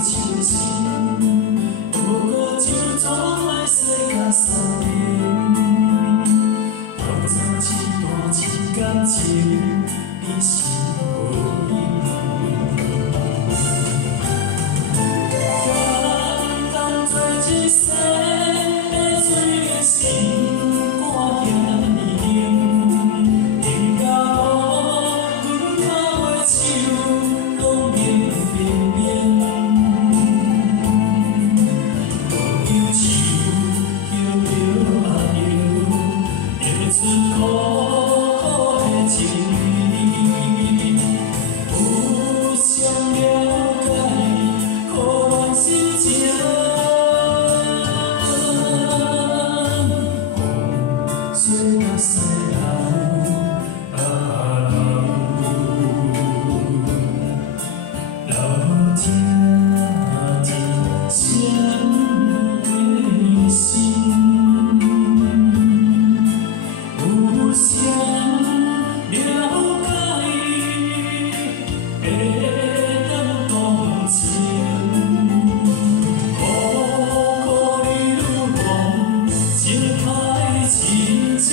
手的心，不过就做海誓甲山盟。透早一段真感情，你是何因？甘当作一世的水心肝遐呢冷，冷到阮脚尾手拢冷冰冰。无忧愁，摇摇啊摇，摇出苦苦的情意。有谁了解苦恋心情？风吹甲西流，流听听谁的心？有谁了解会当同情？苦苦流浪，情海深深。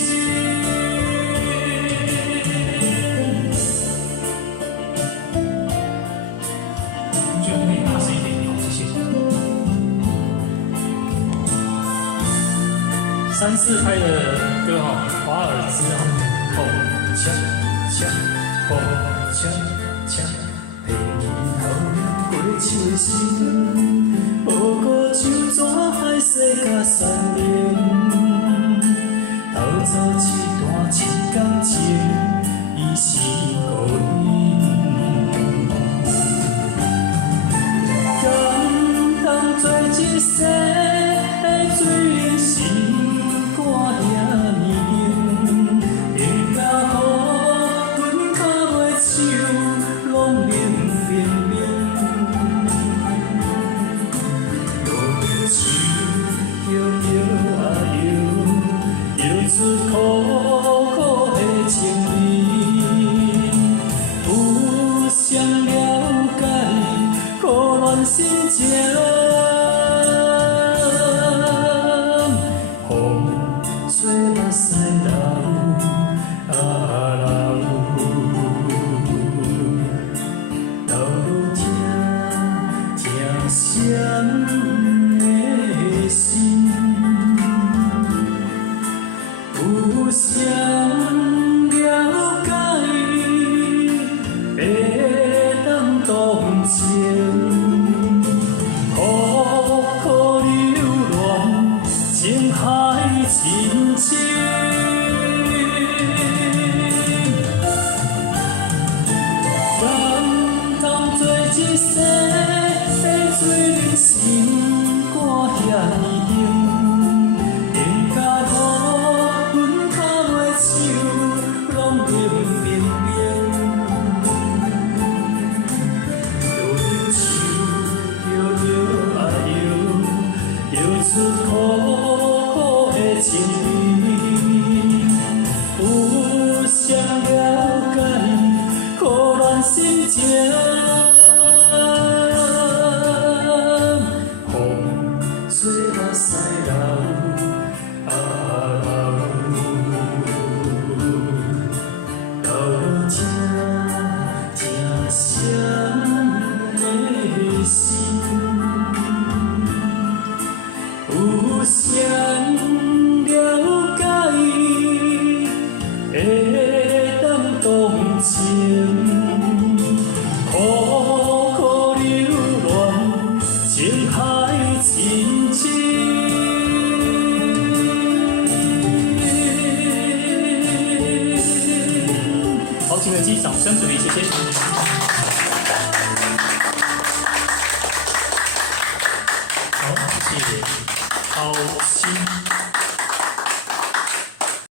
就可以大声一点，好，谢谢。3/4拍的歌哈，华尔兹哈，吼锵锵，吼锵锵，陪你流连过手的心，不过就怎海誓甲山盟。透早一段真感情，伊是何因？甘当作一世的水心肝遐呢冷，冷到阮脚尾手拢冷冰冰。无手摇摇啊摇，摇出苦苦的情意。有谁了解苦恋心情？风吹目屎流，流，流听听谁的心？有谁了解会当同情？苦苦流浪，情海深深。甘当作一世的水心肝遐呢冷，冷到阮脚尾手拢冷冰冰。摇手摇摇啊摇，摇出苦苦的情意。有谁了解苦恋心情？风吹目屎流，流听听谁的心？有谁了解会当同情？苦苦流浪，情海深深。好，请人机掌声鼓励，谢谢。好，谢谢。好，心。